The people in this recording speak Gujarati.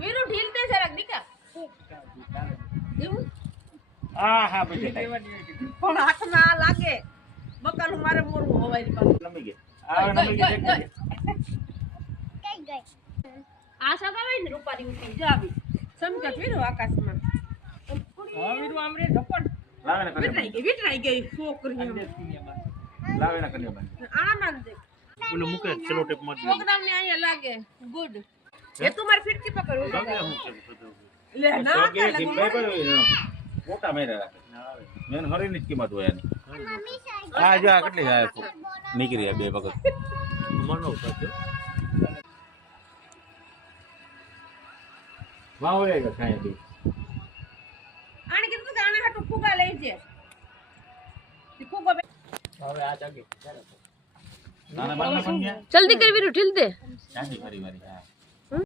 વીરુ ઢીલતે જરાક દીકા એવું હા હા બજે પણ હાથમાં આ લાગે બકાલું મારે મોરવું હવાઈ પાસે નમી ગયા આ નમી ગયા કઈ ગઈ આ સગાવે ને રૂપારી ઉઠી જાવી સમજત વીરુ આકાશમાં હા વીરુ આમરે ઝપટ લાવે ને વિટરાઈ ગઈ છોકરી લાવે ને કન્યા બન આમાં દે ઓલો મુકે ચલો ટેપ માર દે પ્રોગ્રામ ને અહીંયા લાગે ગુડ એ તું મારી ફિરકી પકડો લે ના કે મોટા મેરા રાખે મેન હરીની જ કિંમત હોય આની આ જો આ કેટલી જાય નીકળી આ બે વખત મનો ઉતારજો વાહ હોય કે કાઈ દે આને કીધું કે આને હાટુ ફુગા લઈ જે ફુગો હવે આ જાગે નાના બાના પણ ગયા જલ્દી કરી વીરુ ઢીલ દે જાજી ફરી વારી હા